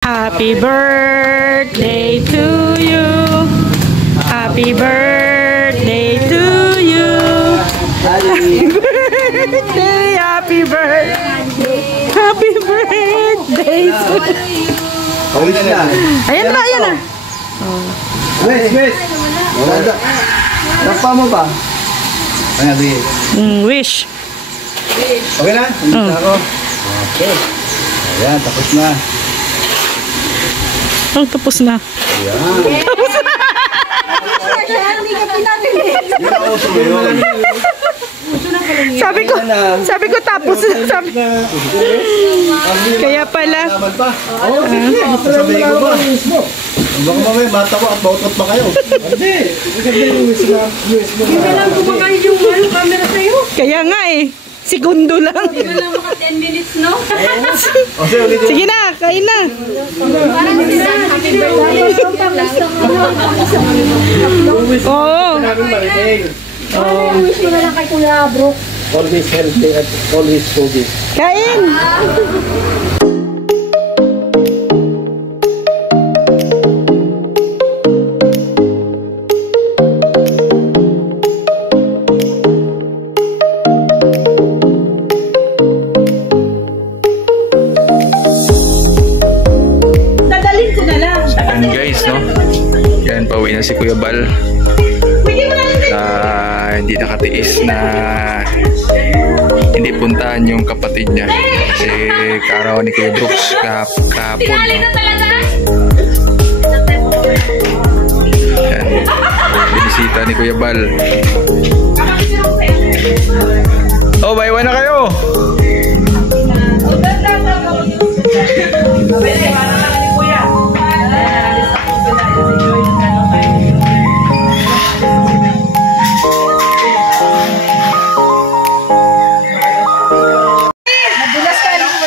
Happy birthday to you. Happy birthday to you. Happy birthday, happy birthday. Happy birthday to you. Ayan na, ayan na. Wish. Tapa mo ba? Wish. Okay na? Ako. Okay. Ayan, tapos na. Oh, tapos na. Ayan. Tapos na. Sabi ko tapos na. Kaya pala. Sasabihin ko ba? Baka mamaya matawa at bautot pa kayo. Hindi. Hindi lang kumakain yung camera sa'yo. Kaya nga eh. Segundo lang. Hindi lang maka 10 minutes, no? Sige na, kain na. Parang sila, happy birthday. Oo. Wish mo na lang kay Kuya Brooke. Always healthy at always foodie. Kain. Guys, no? Yan, pauwi na si Kuya Bal. Hindi nakatiis na hindi puntahan yung kapatid niya. Kasi karawan ni Kuya Brooks kahapon. No? Yan, binisita ni Kuya Bal. Oh, baiwan na kayo!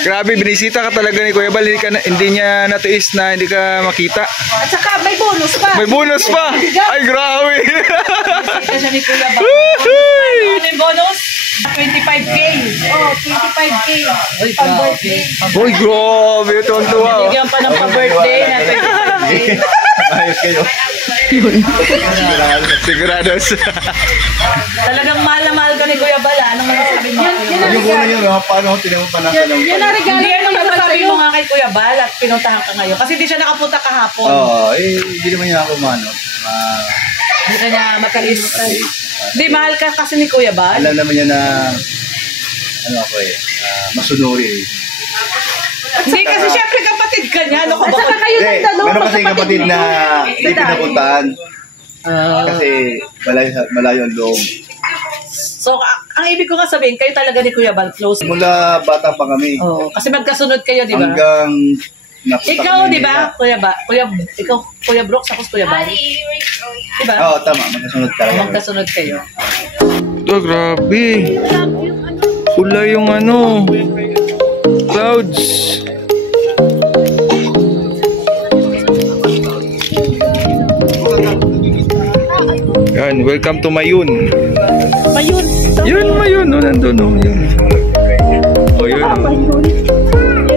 Grabe, binisita ka talaga ni Kuya Bal. Hindi niya natiis na hindi ka makita. At saka may bonus pa. May bonus pa! Ay, grabe! Ito siya ni Kuya Brooke. Ano yung bonus? 25K. Oh, 25K. Pag-birthday. Uy, grabe! Tuwan-tuwa. Bigyan pa ng pag-birthday na 25K. Ayos kayo. Sigurados. Talagang mahal na mahal ka ni Kuya Bal. Anong masasabi mo? Yung una yun, paano tinamupanasan ng Yan ang regalo. Hindi anong masasabi mo nga kay Kuya Bal at pinuntahan ka ngayon. Kasi di siya nakapunta kahapon. Oo, hindi naman niya ako mano. Hindi ka niya matalis. Di, mahal ka kasi ni Kuya Bal. Alam naman niya na ano ako masunuri eh. Hindi kasi syempre kapatid ka niya. Ano ka ba? Saka kayo Hindi, meron kasi kapatid na hindi pinapuntahan. Kasi malayo ang loob. So, ang ibig ko nga sabihin, kayo talaga ni Kuya Bal close. Mula bata pa kami. Oo, kasi magkasunod kayo, di ba? Hanggang napunta Ikaw, kami di ba? Ikaw, Kuya Brooks, ako Kuya Bal. Di ba? Oo, tama. Magkasunod talaga. Magkasunod kayo. Ito, grabe. Pula yung ano. Clouds. Yan, welcome to Mayun. Mayun. Yun, Mayun. Oh, nandun. Oh, yun. Oh, yun.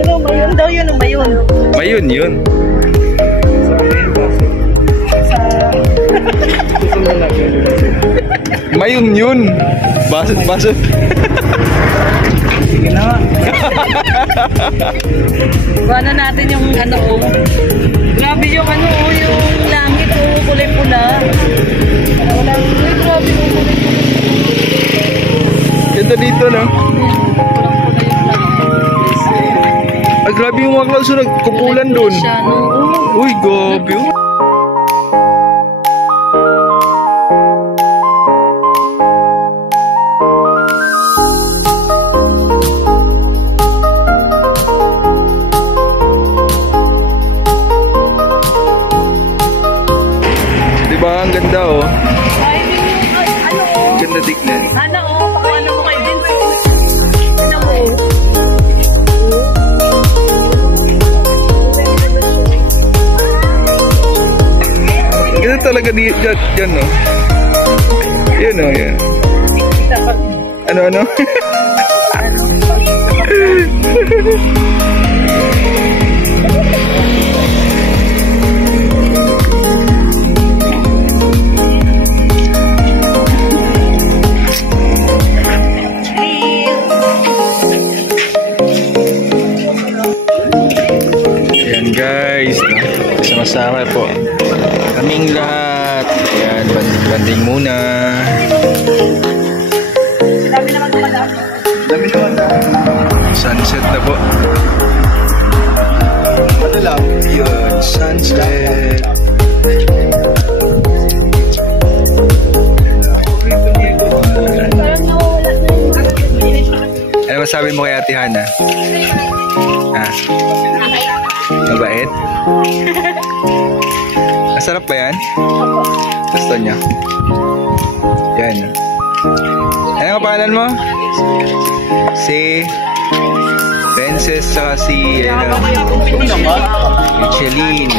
Oh. Mayun daw yun, Mayun. Mayun, yun. Mayun yun. Basot. Sige na. Kuha na natin yung ano, grabe yung ano, yung langit, kulay pula. Grabe yung kulay pula. Ganda dito, no? Ay, grabe yung mga clouds. Nagkukulan dun. Uy, grabe yun. Diba? Ang ganda, oh. Ang ganda tignan. Sana, pakuha mo kay Vince. Ano mo? Ang ganda talaga dyan, no? Yan, oh, yan. Ano? guys. Sama-sama po. Kaming lahat. Ayan, banding muna. Dami naman na. Sunset na po. Ano lang? Yun, sunset. Ano masabi mo kay Ate Hana? Ha? Mabait? Masarap ba yan? Gusto niya? Yan. Ano ang pangalan mo? Si Princess saka si Michelin.